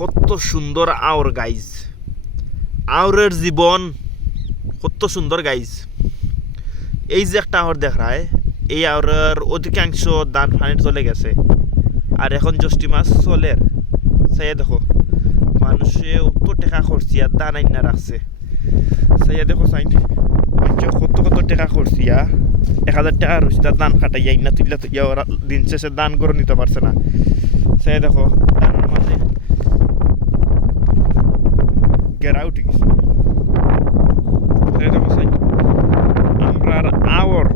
কত সুন্দর আওর গাইজ, আওরের জীবন কত সুন্দর গাইজ। এই যে একটা আওর দেখায়, এই আওরের অধিকাংশ দান পানির চলে গেছে, আর এখন জ্যৈষ্ঠী মাস চলের সাইয়া দেখো মানুষে অত টাকা খরচি আর দান আইনা রাখছে। সাইয়া দেখো সাইন কত কত টাকা খরচিয়া 1000 টাকা রসিদা দান কাটাইয়া ইন্না তুইলা তুইয়া ওরা দিন শেষে দান করে নিতে পারছে না। সাইয়া দেখো দানের মাঝে গেরা উঠে গেছে। সাইয়া দেখো সাইন আমরা আওর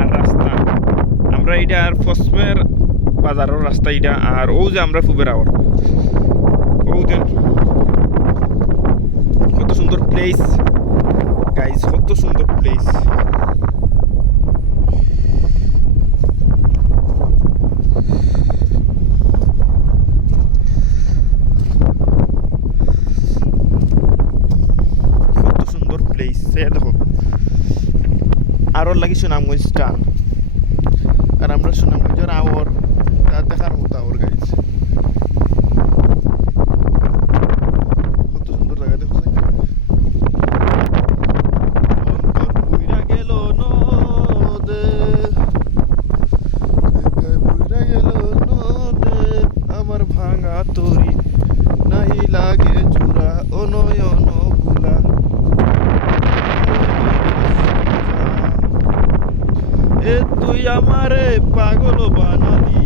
আর রাস্তা, আমরা এটা আর ফসমের বাজারের রাস্তা এটা, আর ও যে আমরা ফুবের আওর ও যে কত সুন্দর প্লেস গাইজ, কত সুন্দর প্লেস। কত সুন্দর প্লেস দেখো। আরও লাগে সুনামগঞ্জ টান, আর আমরা সুনামগঞ্জের আওর দেখার মতো আওর গাইজ। কত সুন্দর জায়গা দেখো। আমার ভাঙা তরি নাই লাগে চূড়া অনয়ন ভুলা, এ তুই আমারে পাগল বানালি।